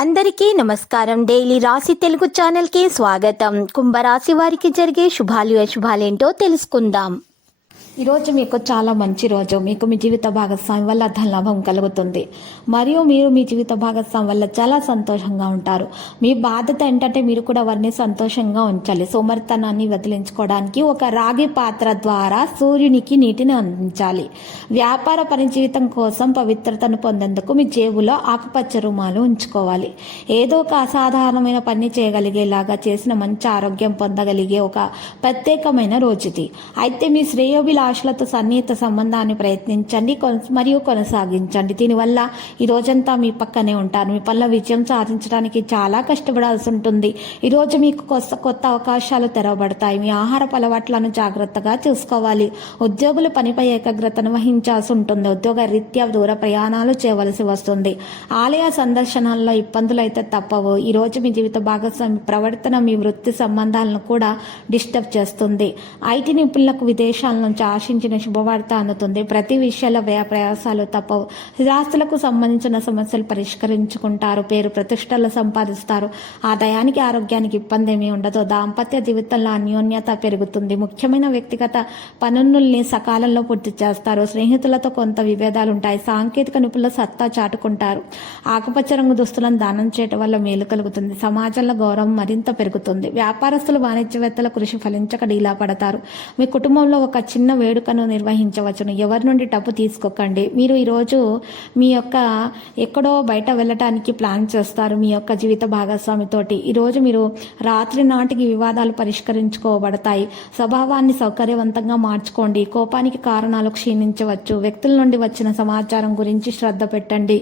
అందరికీ నమస్కారం. డైలీ రాశి తెలుగు ఛానల్కి స్వాగతం. కుంభరాశి వారికి జరిగే శుభాలు అశుభాలేంటో తెలుసుకుందాం. ఈరోజు మీకు చాలా మంచి రోజు. మీకు మీ జీవిత భాగస్వామి వల్ల ధనలాభం కలుగుతుంది మరియు మీరు మీ జీవిత భాగస్వామి వల్ల చాలా సంతోషంగా ఉంటారు. మీ బాధ్యత ఏంటంటే మీరు కూడా వారిని సంతోషంగా ఉంచాలి. సోమరితనాన్ని వదిలించుకోవడానికి ఒక రాగి పాత్ర ద్వారా సూర్యునికి నీటిని అందించాలి. వ్యాపార పని జీవితం కోసం పవిత్రతను పొందేందుకు మీ జేబులో ఆకుపచ్చ రుమాలు ఉంచుకోవాలి. ఏదో ఒక అసాధారణమైన పని చేయగలిగేలాగా చేసిన మంచి ఆరోగ్యం పొందగలిగే ఒక ప్రత్యేకమైన రోజుది. అయితే మీ శ్రేయోభిలాషులతో సన్నిహిత సంబంధాన్ని ప్రయత్నించండి మరియు కొనసాగించండి. దీనివల్ల ఈ రోజంతా మీ పక్కనే ఉంటారు. మీ పనుల విజయం సాధించడానికి చాలా కష్టపడాల్సి ఉంటుంది. ఈరోజు మీకు కొత్త అవకాశాలు తెరవబడతాయి. మీ ఆహారపు అలవాట్లను జాగ్రత్తగా చూసుకోవాలి. ఉద్యోగులు పనిపై ఏకాగ్రతను వహించాల్సి ఉంటుంది. ఉద్యోగ రీత్యా దూర ప్రయాణాలు చేయవలసి వస్తుంది. ఆలయ సందర్శనాల్లో ఇబ్బందులు అయితే తప్పవు. ఈరోజు మీ జీవిత భాగస్వామి ప్రవర్తన మీ వృత్తి సంబంధాలను కూడా డిస్టర్బ్ చేస్తుంది. ఐటీ నిపుణులకు విదేశాల నుంచి ఆశించిన శుభవార్త అందుతుంది. ప్రతి విషయాల్లో వ్యయ ప్రయాసాలు తప్పవు. స్థిరాస్తులకు సంబంధించిన సమస్యలు పరిష్కరించుకుంటారు. పేరు ప్రతిష్టలు సంపాదిస్తారు. ఆదాయానికి ఆరోగ్యానికి ఇబ్బంది ఏమీ ఉండదు. దాంపత్య జీవితంలో అన్యోన్యత పెరుగుతుంది. ముఖ్యమైన వ్యక్తిగత పనుల్ని సకాలంలో పూర్తి చేస్తారు. స్నేహితులతో కొంత విభేదాలు ఉంటాయి. సాంకేతిక నిపుణుల సత్తా చాటుకుంటారు. ఆకుపచ్చ రంగు దుస్తులను దానం చేయడం వల్ల మేలు కలుగుతుంది. సమాజంలో గౌరవం మరింత పెరుగుతుంది. వ్యాపారస్తులు వాణిజ్యవేత్తల కృషి ఫలించక డీలా పడతారు. మీ కుటుంబంలో ఒక చిన్న వేడుకను నిర్వహించవచ్చును. ఎవరి నుండి డబ్బు తీసుకోకండి. మీరు ఈరోజు మీ యొక్క ఎక్కడో బయట వెళ్ళటానికి ప్లాన్ చేస్తారు మీ యొక్క జీవిత భాగస్వామితోటి. ఈరోజు మీరు రాత్రి నాటికి వివాదాలు పరిష్కరించుకోబడతాయి. స్వభావాన్ని సౌకర్యవంతంగా మార్చుకోండి. కోపానికి కారణాలు క్షీణించవచ్చు. వ్యక్తుల నుండి వచ్చిన సమాచారం గురించి శ్రద్ధ పెట్టండి.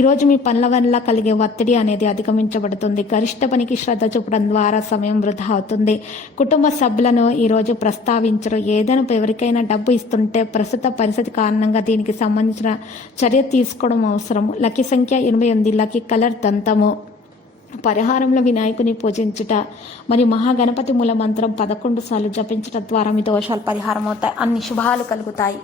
ఈరోజు మీ పనుల వల్ల కలిగే ఒత్తిడి అనేది అధిగమించబడుతుంది. గరిష్ట పనికి శ్రద్ధ చూపడం ద్వారా సమయం వృధా అవుతుంది. కుటుంబ సభ్యులను ఈరోజు ప్రస్తావించరు. ఏదైనా ఎవరికైనా డబ్బు ఇస్తుంటే ప్రస్తుత పరిస్థితి కారణంగా దీనికి సంబంధించిన చర్య తీసుకోవడం అవసరం. లక్కీ సంఖ్య 88. Lucky colour దంతము. పరిహారంలో వినాయకుని పూజించుట మరియు మహాగణపతి మూల మంత్రం 11 సార్లు జపించడం ద్వారా మీ దోషాలు పరిహారం అవుతాయి. అన్ని శుభాలు కలుగుతాయి.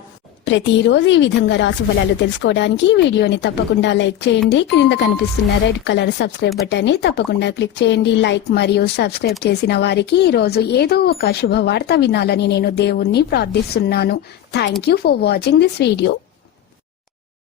ప్రతిరోజు ఈ విధంగా రాశి ఫలాలు తెలుసుకోవడానికి వీడియోని తప్పకుండా లైక్ చేయండి. క్రింద కనిపిస్తున్న రెడ్ కలర్ సబ్స్క్రైబ్ బటన్ ని తప్పకుండా క్లిక్ చేయండి. లైక్ మరియు సబ్స్క్రైబ్ చేసిన వారికి ఈ రోజు ఏదో ఒక శుభవార్త వినాలని నేను దేవుణ్ణి ప్రార్థిస్తున్నాను. Thank you for watching this video.